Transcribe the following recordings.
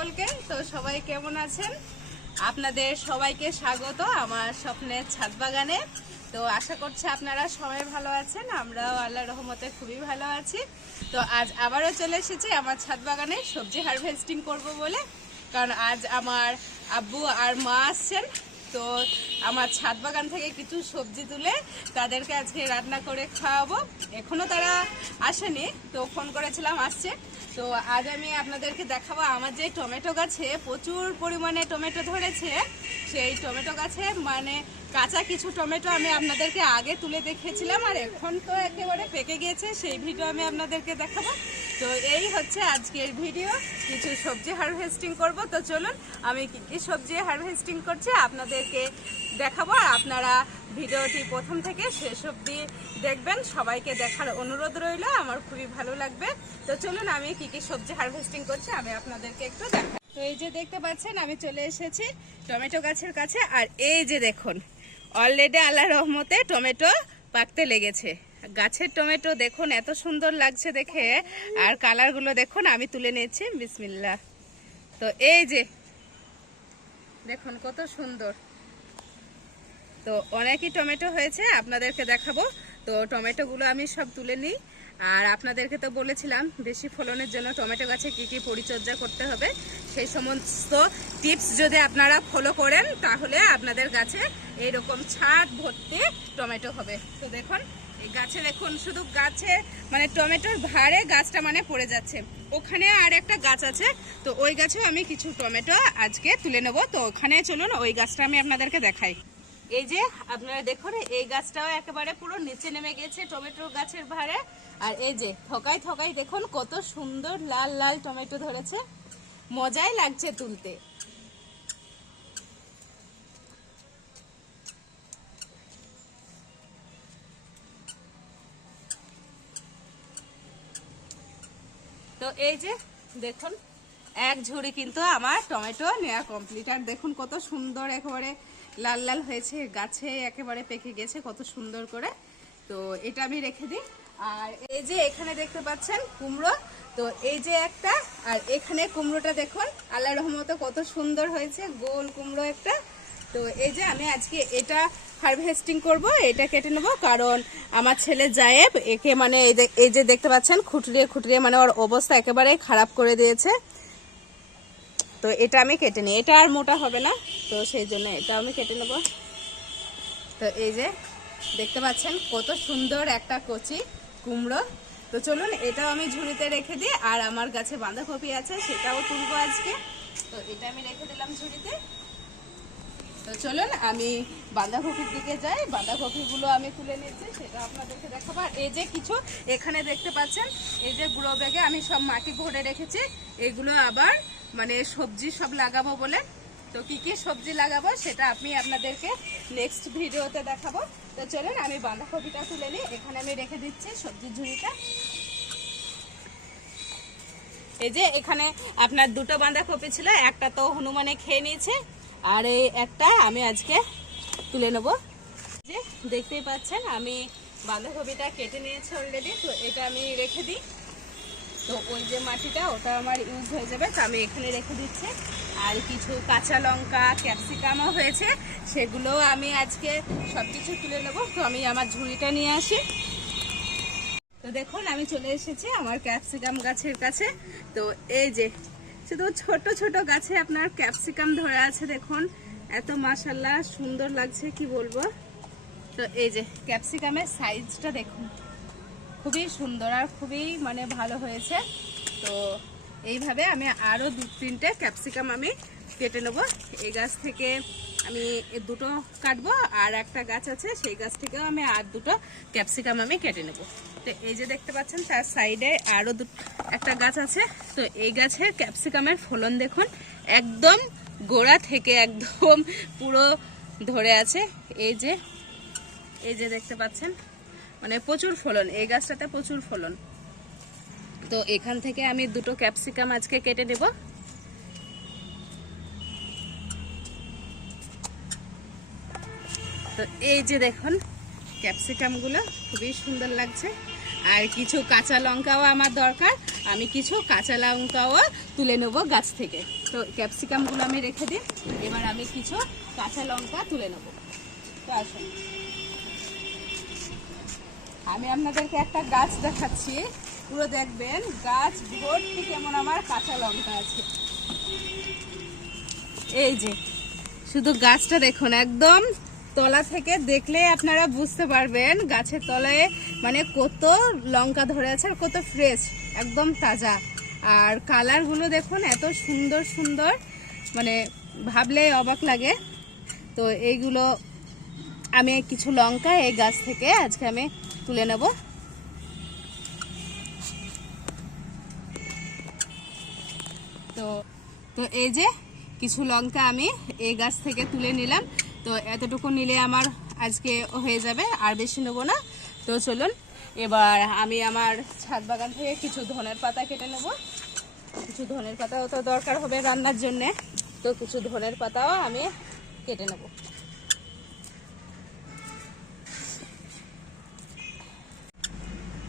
সকলকে। তো সবাই কেমন আছেন? আপনাদের সবাইকে স্বাগত আমার স্বপ্নের ছাদ বাগানে। তো আশা করছি আপনারা সবাই ভালো আছেন, আমরাও আল্লাহর রহমতে খুবই ভালো আছি। তো আজ আবারও চলে এসেছি আমার ছাদ বাগানে সবজি হারভেস্টিং করব বলে, কারণ আজ আমার আব্বু আর মা আসছেন। তো আমার ছাদ বাগান থেকে কিছু সবজি তুলে তাদেরকে আজকে রান্না করে খাওয়াবো। এখনও তারা আসেনি, তো ফোন করেছিলাম আসছে। তো আজ আমি আপনাদেরকে দেখাবো আমার যে টমেটো গাছে প্রচুর পরিমাণে টমেটো ধরেছে, সেই টমেটো গাছে মানে কাঁচা কিছু টমেটো আমি আপনাদেরকে আগে তুলে দেখিয়েছিলাম, আর এখন তো একেবারে পেকে গিয়েছে, সেই ভিডিও আমি আপনাদেরকে দেখাবো। তো এই হচ্ছে আজকের ভিডিও, কিছু সবজি হারভেস্টিং করব। তো চলুন আমি কি কি সবজি হারভেস্টিং করছি আপনাদেরকে দেখাবো, আর আপনারা ভিডিওটি প্রথম থেকে শেষ অবধি দেখবেন। সবাইকে দেখার অনুরোধ রইল, আমার খুবই ভালো লাগবে। তো চলুন আমি কি কি সবজি হারভেস্টিং করছি আমি আপনাদেরকে একটু দেখাই। তো এই যে দেখতে পাচ্ছেন আমি চলে এসেছি টমেটো গাছের কাছে, আর এই যে দেখুন অলরেডি আল্লাহর রহমতে টমেটো পাকতে লেগেছে। গাছের টমেটো দেখুন এত সুন্দর লাগছে দেখে, আর কালারগুলো দেখুন আমি তুলে নিয়েছি বিসমিল্লাহ। তো এই যে দেখুন কত সুন্দর। তো অনেকই টমেটো হয়েছে, আপনাদেরকে দেখাবো। তো টমেটোগুলো আমি সব তুলে নিই, আর আপনাদেরকে তো বলেছিলাম বেশি ফলনের জন্য টমেটো গাছে কি কি পরিচর্যা করতে হবে, সেই সমস্ত টিপস যদি আপনারা ফলো করেন তাহলে আপনাদের গাছে এইরকম ছাদ ভর্তি টমেটো হবে। তো দেখুন এই গাছে দেখুন শুধু গাছে মানে টমেটোর ভারে গাছটা মানে পড়ে যাচ্ছে। ওখানে আর একটা গাছ আছে, তো ওই গাছেও আমি কিছু টমেটো আজকে তুলে নেব। তো ওখানে চলুন ওই গাছটা আমি আপনাদেরকে দেখাই। এই যে আপনারা দেখুন এই গাছটাও একেবারে পুরো নিচে নেমে গেছে টমেটোর গাছের ভারে, আর এই যে থকায় থকায় দেখুন কত সুন্দর লাল লাল টমেটো ধরেছে, মজাই লাগছে তুলতে। তো এই যে দেখুন এক ঝুড়ি কিন্তু আমার টমেটো নেওয়া কমপ্লিট, আর দেখুন কত সুন্দর একেবারে লাল লাল হয়েছে, গাছে একেবারে পেকে গেছে কত সুন্দর করে। তো এটা আমি রেখে দিই। আর এই যে এখানে দেখতে পাচ্ছেন কুমড়ো, তো এই যে একটা, আর এখানে কুমড়োটা দেখুন আল্লাহর রহমতে কত সুন্দর হয়েছে, গোল কুমড়ো একটা। তো এই যে আমি আজকে এটা হারভেস্টিং করব, এটা কেটে নেব, কারণ আমার ছেলে জায়েব একে মানে এই যে দেখতে পাচ্ছেন খুঁটরিয়ে খুঁটরিয়ে মানে ওর অবস্থা একেবারে খারাপ করে দিয়েছে। তো এটা আমি কেটে নিই, এটা আর মোটা হবে না, তো সেই জন্য এটা আমি কেটে নেব। তো এই যে দেখতে পাচ্ছেন কত সুন্দর একটা কচি কুমড়ো। তো চলুন এটাও আমি ঝুড়িতে রেখে দিই, আর আমার গাছে বাঁধাকপি আছে সেটাও তুলবো আজকে। তো এটা আমি রেখে দিলাম ঝুড়িতে। তো চলুন আমি বাঁধাকপির দিকে যাই, বাঁধাকপিগুলো আমি তুলে নিচ্ছি সেটা আপনাদেরকে দেখাবো। আর এই যে কিছু এখানে দেখতে পাচ্ছেন এই যে গ্রো ব্যাগে আমি সব মাটি ভরে রেখেছি, এগুলো আবার মানে সবজি সব লাগাবো বলে। তো কি কি সবজি লাগাবো সেটা আমি আপনাদেরকে নেক্সট ভিডিওতে দেখাবো। তো চলুন আমি বাঁধাকপিটা তুলে নিই, এখানে আমি রেখে দিচ্ছি সবজির ঝুড়িটা। এই যে এখানে আপনার দুটো বাঁধাকপি ছিল, একটা তো হনুমানে খেয়ে নিয়েছে, আর এই একটা আমি আজকে তুলে নেব। যে দেখতেই পাচ্ছেন আমি বাঁধাকপিটা কেটে নিয়েছি অলরেডি, তো এটা আমি রেখে দিই। তো ওই যে মাটিটা ওটা আমার ইউজ হয়ে যাবে, তো আমি এখানে রেখে দিচ্ছি। আর কিছু কাঁচা লঙ্কা ক্যাপসিকামও হয়েছে, সেগুলো আমি আজকে সব কিছু তুলে নেব। তো আমি আমার ঝুড়িটা নিয়ে আসি। তো দেখুন আমি চলে এসেছি আমার ক্যাপসিকাম গাছের কাছে। তো এই যে শুধু ছোট ছোট গাছে আপনার ক্যাপসিকাম ধরে আছে, দেখুন এত মাশাআল্লাহ সুন্দর লাগছে কি বলবো। তো এই যে ক্যাপসিকামের সাইজটা দেখুন খুবই সুন্দর আর খুবই মানে ভালো হয়েছে। তো এইভাবে আমি আরও 2-3টে ক্যাপসিকাম আমি কেটে নেব। এই গাছ থেকে আমি দুটো কাটবো, আর একটা গাছ আছে সেই গাছ থেকেও আমি আর দুটো ক্যাপসিকাম আমি কেটে নেব। তো এই যে দেখতে পাচ্ছেন তার সাইডে আরও একটা গাছ আছে। তো এই গাছের ক্যাপসিকামের ফলন দেখুন একদম গোড়া থেকে একদম পুরো ধরে আছে। এই যে দেখতে পাচ্ছেন মানে প্রচুর ফলন, এই গাছটাতে প্রচুর ফলন। তো এখান থেকে আমি দুটো ক্যাপসিকাম আজকে কেটে নেব। তো এই যে দেখুন ক্যাপসিকামগুলো খুবই সুন্দর লাগছে, আর কিছু কাঁচা লঙ্কাও আমার দরকার, আমি কিছু কাঁচা লঙ্কাও তুলে নেব গাছ থেকে। তো ক্যাপসিকামগুলো আমি রেখে দিই, এবার আমি কিছু কাঁচা লঙ্কা তুলে নেব। তো আসুন, আমি আপনাদেরকে একটা গাছ দেখাচ্ছি, পুরো দেখবেন গাছ ভর্তি কেমন আমার কাঁচা লঙ্কা আছে। এই যে শুধু গাছটা দেখুন, একদম তলা থেকে দেখলে আপনারা বুঝতে পারবেন গাছের তলায় মানে কত লঙ্কা ধরে আছে আর কত ফ্রেশ, একদম তাজা। আর কালারগুলো দেখুন এত সুন্দর সুন্দর, মানে ভাবলে অবাক লাগে। তো এইগুলো আমি কিছু লঙ্কা এই গাছ থেকে আজকে আমি তুলে নেব। তো তো এই যে কিছু লঙ্কা আমি এই গাছ থেকে তুলে নিলাম। তো এতটুকু নিলে আমার আজকে হয়ে যাবে, আর বেশি নেবো না। তো চলুন এবার আমি আমার ছাদ বাগান থেকে কিছু ধনের পাতা কেটে নেব। কিছু ধনের পাতাও তো দরকার হবে রান্নার জন্যে, তো কিছু ধনের পাতাও আমি কেটে নেব।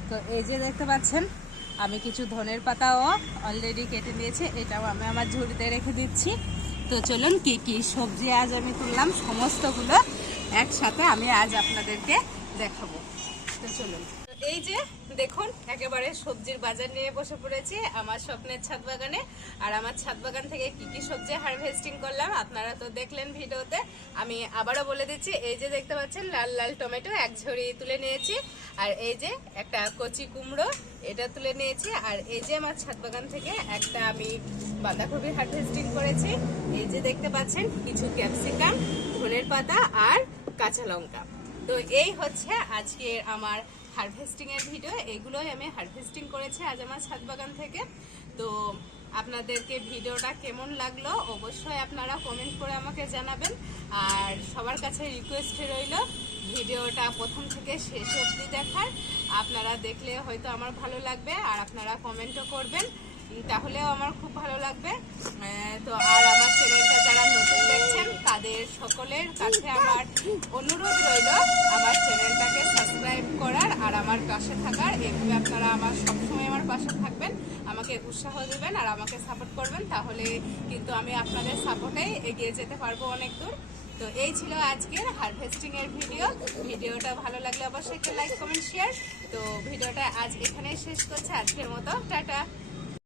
তো এই যে দেখতে পাচ্ছেন আমি কিছু ধনের পাতাও অলরেডি কেটে নিয়েছি, এটাও আমি আমার ঝুড়িতে রেখে দিচ্ছি। তো চলুন কি কি সবজি আজ আমি তুললাম সমস্তগুলো একসাথে আমি আজ আপনাদেরকে দেখাবো। তো চলুন, এই যে দেখুন একেবারে সবজির বাজার নিয়ে বসে পড়েছি আমার স্বপ্নের ছাদ বাগানে। আর আমার ছাদ বাগান থেকে কি কি সবজি হারভেস্টিং করলাম আপনারা তো দেখলেন ভিডিওতে, আমি আবারও বলে দিচ্ছি। এই যে দেখতে পাচ্ছেন লাল লাল টমেটো এক ঝুড়ি তুলে নিয়েছি, আর এই যে একটা কচি কুমড়ো এটা তুলে নিয়েছি, আর এই যে আমার ছাদ বাগান থেকে একটা আমি বাঁধাকপি হারভেস্টিং করেছি। এই যে দেখতে পাচ্ছেন কিছু ক্যাপসিকাম, ধনের পাতা আর কাঁচা লঙ্কা। তো এই হচ্ছে আজকে আমার হারভেস্টিং এর ভিডিও, এইগুলোই আমি হারভেস্টিং করেছি আজ আমার ছাদ বাগান থেকে। তো আপনাদেরকে ভিডিওটা কেমন লাগলো অবশ্যই আপনারা কমেন্ট করে আমাকে জানাবেন। আর সবার কাছে রিকোয়েস্ট রইল ভিডিওটা প্রথম থেকে শেষ অবধি দেখার, আপনারা দেখলে হয়তো আমার ভালো লাগবে আর আপনারা কমেন্টও করবেন, তাহলেও আমার খুব ভালো লাগবে। তো আর আমার চ্যানেলটা যারা নতুন দেখছেন তাদের সকলের কাছে আমার অনুরোধ রইল আমার চ্যানেলটাকে সাবস্ক্রাইব করার আর আমার পাশে থাকার। এইভাবে আপনারা আমার সবসময় আমার পাশে থাকবেন, আমাকে উৎসাহ দেবেন আর আমাকে সাপোর্ট করবেন, তাহলে কিন্তু আমি আপনাদের সাপোর্টেই এগিয়ে যেতে পারবো অনেক দূর। তো এই ছিল আজকের হারভেস্টিং এর ভিডিও। ভিডিওটা ভালো লাগলে অবশ্যই একটা লাইক কমেন্ট শেয়ার। তো ভিডিওটা আজ এখানেই শেষ করছে, আজকের মতো টাটা।